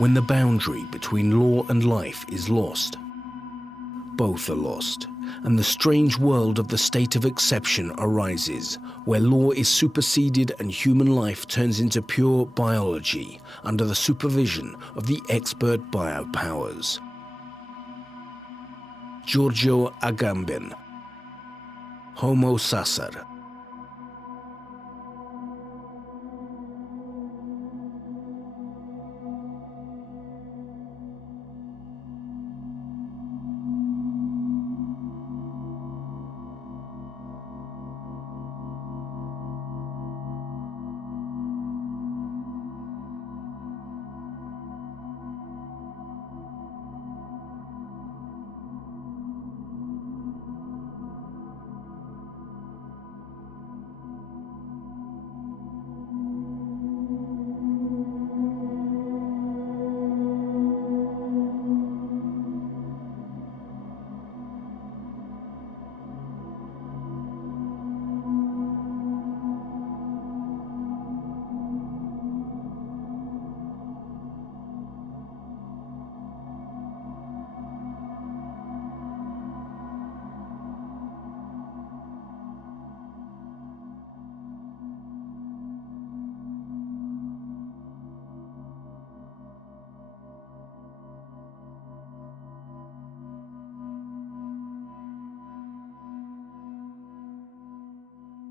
when the boundary between law and life is lost. Both are lost, and the strange world of the state of exception arises, where law is superseded and human life turns into pure biology under the supervision of the expert biopowers. Giorgio Agamben, Homo Sacer.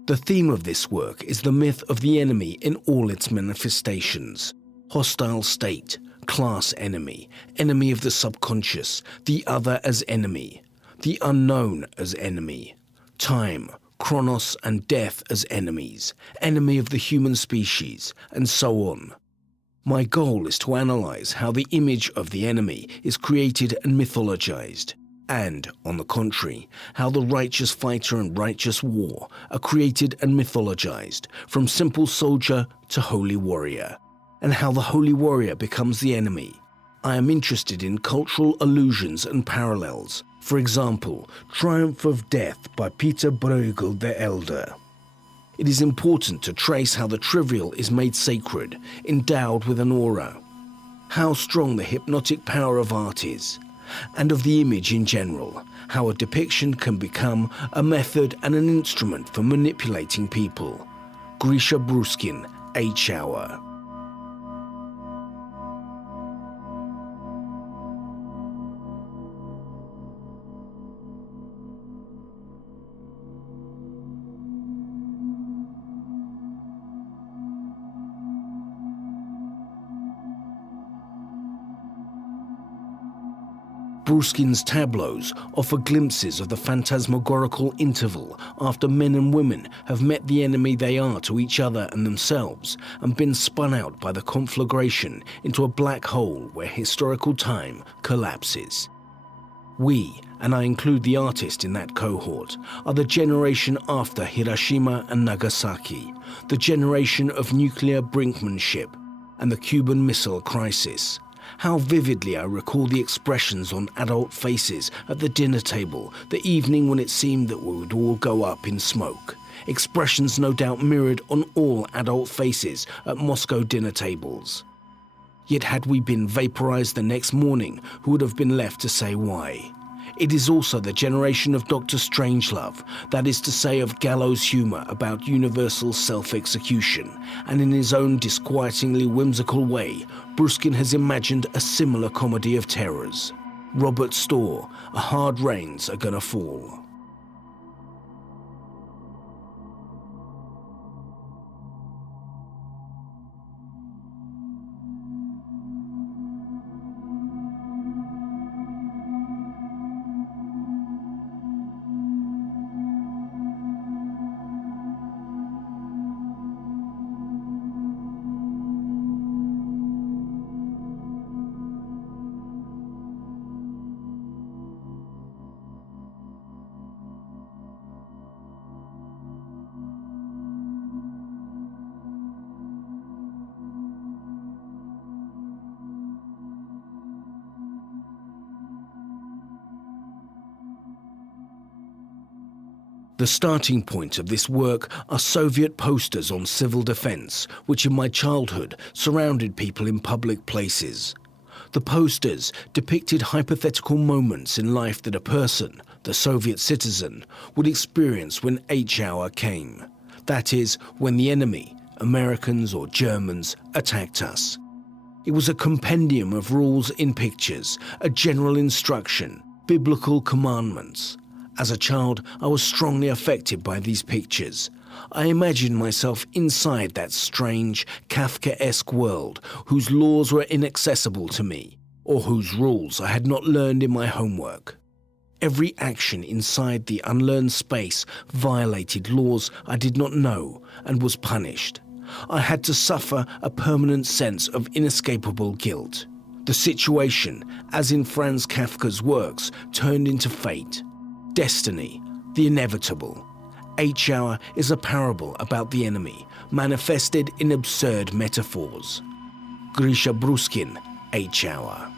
The theme of this work is the myth of the enemy in all its manifestations: hostile state, class enemy, enemy of the subconscious, the other as enemy, the unknown as enemy, time, chronos and death as enemies, enemy of the human species, and so on. My goal is to analyze how the image of the enemy is created and mythologized, and, on the contrary, how the righteous fighter and righteous war are created and mythologized, from simple soldier to holy warrior, and how the holy warrior becomes the enemy. I am interested in cultural allusions and parallels. For example, Triumph of Death by Peter Bruegel the Elder. It is important to trace how the trivial is made sacred, endowed with an aura, how strong the hypnotic power of art is, and of the image in general, how a depiction can become a method and an instrument for manipulating people. Grisha Bruskin, H-Hour. Bruskin's tableaus offer glimpses of the phantasmagorical interval after men and women have met the enemy they are to each other and themselves and been spun out by the conflagration into a black hole where historical time collapses. We, and I include the artist in that cohort, are the generation after Hiroshima and Nagasaki, the generation of nuclear brinkmanship and the Cuban Missile Crisis. How vividly I recall the expressions on adult faces at the dinner table the evening when it seemed that we would all go up in smoke. Expressions no doubt mirrored on all adult faces at Moscow dinner tables. Yet had we been vaporized the next morning, who would have been left to say why? It is also the generation of Dr. Strangelove, that is to say of gallows humor about universal self-execution, and in his own disquietingly whimsical way, Bruskin has imagined a similar comedy of terrors. Robert Storr, A Hard Rains Are Gonna Fall. The starting point of this work are Soviet posters on civil defense, which in my childhood surrounded people in public places. The posters depicted hypothetical moments in life that a person, the Soviet citizen, would experience when H-hour came. That is, when the enemy, Americans or Germans, attacked us. It was a compendium of rules in pictures, a general instruction, biblical commandments. As a child, I was strongly affected by these pictures. I imagined myself inside that strange, Kafkaesque world whose laws were inaccessible to me, or whose rules I had not learned in my homework. Every action inside the unlearned space violated laws I did not know and was punished. I had to suffer a permanent sense of inescapable guilt. The situation, as in Franz Kafka's works, turned into fate, destiny, the inevitable. H-hour is a parable about the enemy, manifested in absurd metaphors. Grisha Bruskin, H-hour.